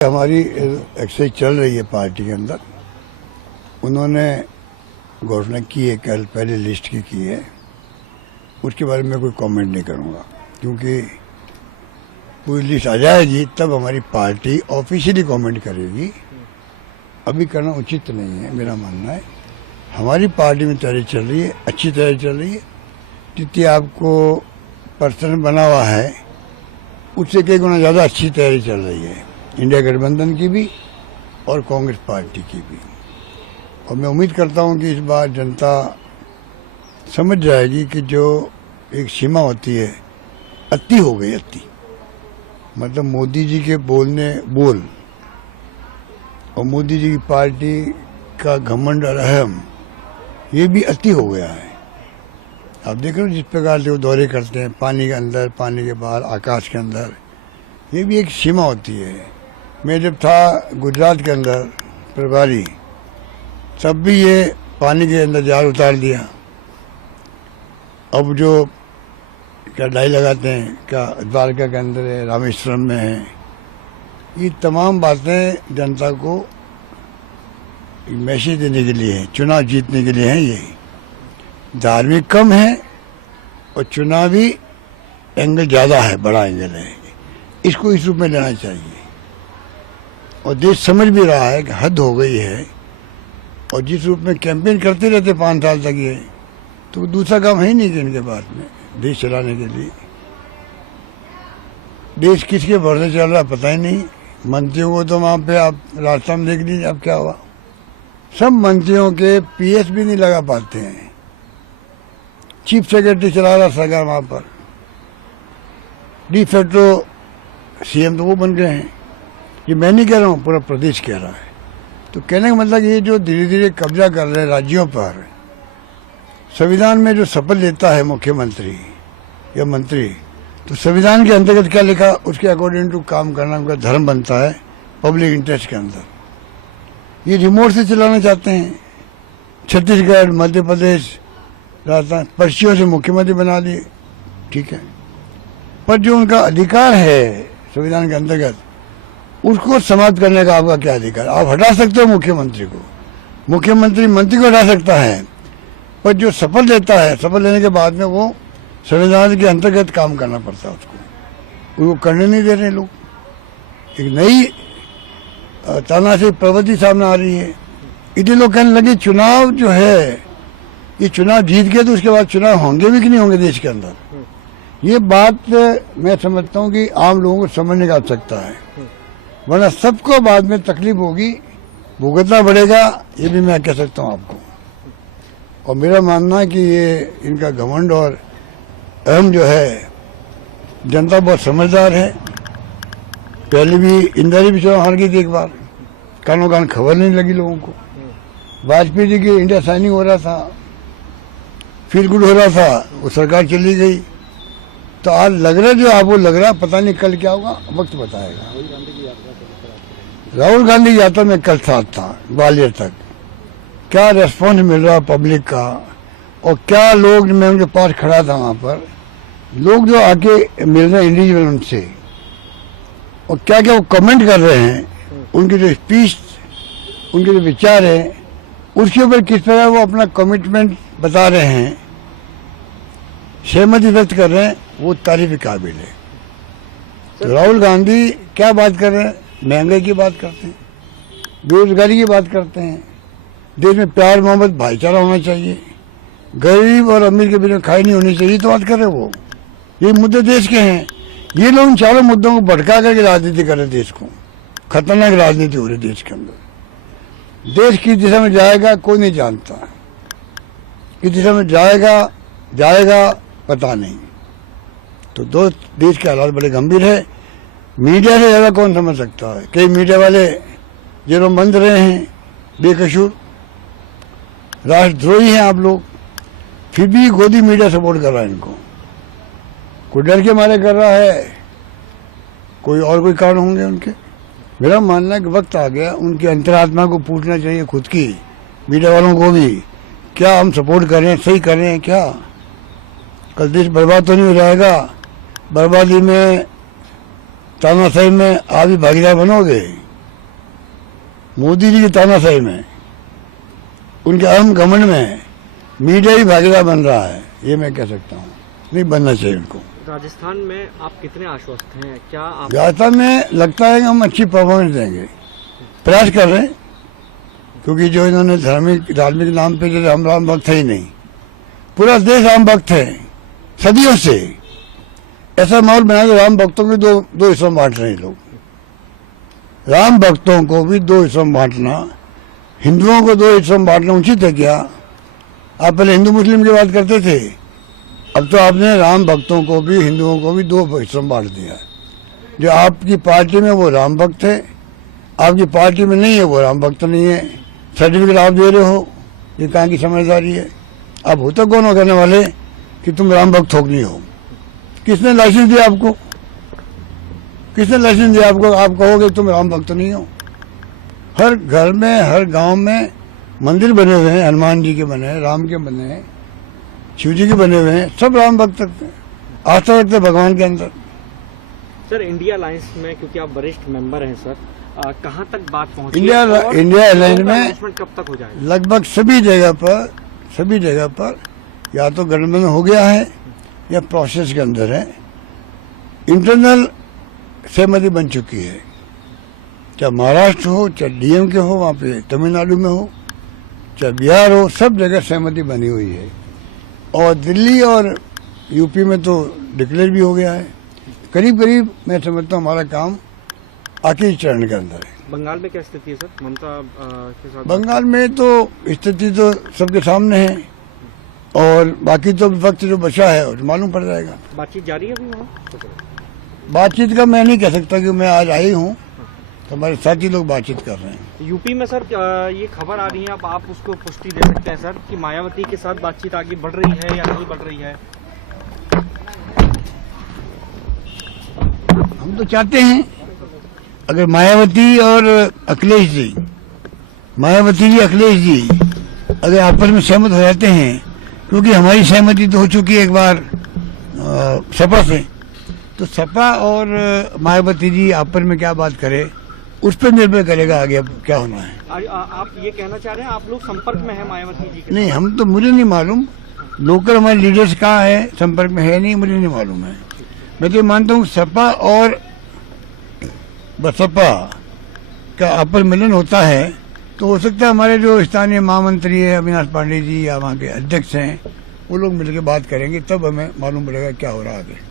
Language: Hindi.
हमारी एक्सरसाइज चल रही है पार्टी के अंदर। उन्होंने घोषणा की है, कल पहले लिस्ट की है, उसके बारे में कोई कमेंट नहीं करूंगा, क्योंकि पूरी लिस्ट आ जाएगी तब हमारी पार्टी ऑफिशियली कमेंट करेगी। अभी करना उचित नहीं है, मेरा मानना है। हमारी पार्टी में तैयारी चल रही है, अच्छी तैयारी चल रही है। जितनी आपको पर्सन बना हुआ है उससे कई गुना ज़्यादा अच्छी तैयारी चल रही है, इंडिया गठबंधन की भी और कांग्रेस पार्टी की भी। और मैं उम्मीद करता हूं कि इस बार जनता समझ जाएगी कि जो एक सीमा होती है, अति हो गई, अति मतलब मोदी जी के बोल और मोदी जी की पार्टी का घमंड और अहम, ये भी अति हो गया है। आप देख रहे हो जिस प्रकार से वो दौरे करते हैं, पानी के अंदर, पानी के बाहर, आकाश के अंदर, ये भी एक सीमा होती है। मैं जब था गुजरात के अंदर प्रभारी, तब भी ये पानी के अंदर जाल उतार दिया। अब जो क्या डाई लगाते हैं, क्या द्वारका के अंदर है, रामेश्वरम में है, ये तमाम बातें जनता को मैसेज देने के लिए है, चुनाव जीतने के लिए है। ये धार्मिक कम है और चुनावी एंगल ज़्यादा है, बड़ा एंगल है। इसको इस रूप में लेना चाहिए। और देश समझ भी रहा है कि हद हो गई है। और जिस रूप में कैंपेन करते रहते 5 साल तक, ये तो दूसरा काम है ही नहीं कि इनके पास में देश चलाने के लिए। देश किसके भरोसे चल रहा पता ही नहीं। मंत्रियों को तो वहाँ पे आप रास्ता में देख लीजिए अब क्या हुआ। सब मंत्रियों के पीएस भी नहीं लगा पाते हैं। चीफ सेक्रेटरी चला रहा सरकार वहाँ पर, डिफेक्टो सीएम तो वो बन गए हैं। ये मैं नहीं कह रहा हूँ, पूरा प्रदेश कह रहा है। तो कहने का मतलब ये जो धीरे धीरे कब्जा कर रहे हैं राज्यों पर, संविधान में जो शपथ लेता है मुख्यमंत्री या मंत्री, तो संविधान के अंतर्गत क्या लिखा उसके अकॉर्डिंग टू काम करना उनका धर्म बनता है पब्लिक इंटरेस्ट के अंदर। ये रिमोट से चलाना चाहते हैं। छत्तीसगढ़, मध्य प्रदेश, राजस्थान पर्चियों से मुख्यमंत्री बना लिए, ठीक है, पर जो उनका अधिकार है संविधान के अंतर्गत, उसको समाप्त करने का आपका क्या अधिकार? आप हटा सकते हो मुख्यमंत्री को, मुख्यमंत्री मंत्री को हटा सकता है, पर जो शपथ लेता है, शपथ लेने के बाद में वो संविधान के अंतर्गत काम करना पड़ता है उसको करने नहीं दे रहे लोग। एक नई तानाशाही प्रवृत्ति सामने आ रही है। इतने लोग कहने लगे चुनाव जो है, ये चुनाव जीत गए तो उसके बाद चुनाव होंगे भी कि नहीं होंगे देश के अंदर। ये बात मैं समझता हूँ कि आम लोगों को समझने की आवश्यकता है, वरना सबको बाद में तकलीफ होगी, भुगतना पड़ेगा। ये भी मैं कह सकता हूँ आपको। और मेरा मानना है कि ये इनका घमंड और अहम जो है, जनता बहुत समझदार है। पहले भी इंदिरा भी चुनाव हार गई थी एक बार, कानों कान खबर नहीं लगी लोगों को। वाजपेयी जी की इंडिया साइनिंग हो रहा था, फील गुड हो रहा था, वो सरकार चली गई। तो आज लग रहा है जो आपको लग रहा है, पता नहीं कल क्या होगा, वक्त बताएगा। राहुल गांधी यात्रा में कल साथ था ग्वालियर तक, क्या रेस्पॉन्स मिल रहा पब्लिक का, और क्या लोग, मैं उनके पास खड़ा था वहां पर, लोग जो आके मिल रहे हैं इंडिविजुअल उनसे, और क्या क्या वो कमेंट कर रहे हैं, उनकी जो स्पीच, उनके जो विचार है, उसके ऊपर किस तरह वो अपना कमिटमेंट बता रहे हैं, सहमति व्यक्त कर रहे हैं, वो तारीफ के काबिल है। तो राहुल गांधी क्या बात कर रहे हैं? महंगाई की बात करते हैं, बेरोजगारी की बात करते हैं, देश में प्यार मोहब्बत भाईचारा होना चाहिए, गरीब और अमीर के बीच में खाई नहीं होनी चाहिए, तो बात कर रहे हैं वो। ये मुद्दे देश के हैं। ये लोग इन चारों मुद्दों को भटका करके राजनीति कर रहे, देश को खतरनाक राजनीति हो रही देश के अंदर। देश किस दिशा में जाएगा कोई नहीं जानता, किस दिशा में जाएगा पता नहीं। तो देश के हालात बड़े गंभीर है। मीडिया से ज्यादा कौन समझ सकता है? कई मीडिया वाले जेलों बंद रहे हैं बेकसूर, राष्ट्रद्रोही हैं आप लोग, फिर भी गोदी मीडिया सपोर्ट कर रहा है इनको। कोई डर के मारे कर रहा है, कोई और कोई कारण होंगे उनके। मेरा मानना है कि वक्त आ गया उनकी अंतरात्मा को पूछना चाहिए खुद की, मीडिया वालों को भी, क्या हम सपोर्ट कर रहे हैं, सही कर रहे हैं क्या? कल देश बर्बाद तो नहीं हो जाएगा? बर्बादी में, तानाशाही में आप भी भागीदार बनोगे? मोदी जी की तानाशाही में, उनके अहम घमंड में मीडिया ही भागीदार बन रहा है, ये मैं कह सकता हूँ। नहीं बनना चाहिए उनको। राजस्थान में आप कितने आश्वस्त हैं? क्या आप राजस्थान में लगता है कि हम अच्छी परफॉर्मेंस देंगे, प्रयास कर रहे हैं, क्योंकि जो इन्होंने धार्मिक नाम पे जो हम राम भक्त है ही नहीं, पूरा देश राम भक्त है सदियों से। ऐसा माहौल बना कि राम भक्तों को दो हिस्सों में बांट रहे हैं लोग। राम भक्तों को भी दो हिस्सों में बांटना, हिंदुओं को दो हिस्सों में बांटना उचित है क्या? आप पहले हिंदू मुस्लिम की बात करते थे, अब तो आपने राम भक्तों को भी हिंदुओं को भी दो हिस्सों में बांट दिया। जो आपकी पार्टी में वो राम भक्त है, आपकी पार्टी में नहीं है वो राम भक्त नहीं है। सर्टिफिकेट आप दे रहे हो, ये कहाँ की समझदारी है? आप होता कौन हो कहने वाले कि तुम राम भक्त हो नहीं हो? किसने लाइसेंस दिया आपको? किसने लाइसेंस दिया आपको? आप कहोगे तुम राम भक्त नहीं हो। हर घर में, हर गांव में मंदिर बने हुए हैं, हनुमान जी के बने हैं, राम के बने हैं, शिव जी के बने हुए हैं, सब राम भक्त रखते हैं, आस्था रखते हैं भगवान के अंदर। सर इंडिया अलायंस में, क्योंकि आप वरिष्ठ मेंबर हैं सर, कहाँ तक बात पहुंची? इंडिया अलायंस में कब तक हो जाएगा? लगभग सभी जगह पर या तो गठबंधन हो गया है या प्रोसेस के अंदर है। इंटरनल सहमति बन चुकी है, चाहे महाराष्ट्र हो, चाहे डीएमके हो, वहाँ पे तमिलनाडु में हो, चाहे बिहार हो, सब जगह सहमति बनी हुई है। और दिल्ली और यूपी में तो डिक्लेयर भी हो गया है। करीब करीब मैं समझता हूँ हमारा काम आखिरी चरण के अंदर है। बंगाल में क्या स्थिति है सर, ममता के साथ? बंगाल में तो स्थिति तो सबके सामने है, और बाकी तो वक्त जो बचा है और मालूम पड़ जाएगा। बातचीत जारी है अभी वहाँ? बातचीत का मैं नहीं कह सकता कि मैं आज आई हूँ, तो हमारे साथी लोग बातचीत कर रहे हैं। यूपी में सर ये खबर आ रही है, अब आप उसको पुष्टि दे सकते हैं सर, कि मायावती के साथ बातचीत आगे बढ़ रही है या नहीं बढ़ रही है? हम तो चाहते हैं अगर मायावती और अखिलेश जी अगर आपस में सहमत हो जाते हैं, क्योंकि हमारी सहमति तो हो चुकी है एक बार सपा से, तो सपा और मायावती जी आपस में क्या बात करे उस पर निर्भर करेगा आगे अब क्या होना है। आप ये कहना चाह रहे हैं आप लोग संपर्क में हैं मायावती जी के? नहीं, हम तो, मुझे नहीं मालूम, लोकल हमारे लीडर्स कहाँ है, संपर्क में है नहीं, मुझे नहीं मालूम है। मैं तो मानता हूँ सपा और बसपा का आपस मिलन होता है, तो हो सकता है हमारे जो स्थानीय महामंत्री है अविनाश पांडे जी या वहाँ के अध्यक्ष हैं, वो लोग मिलकर बात करेंगे, तब हमें मालूम पड़ेगा क्या हो रहा है आगे।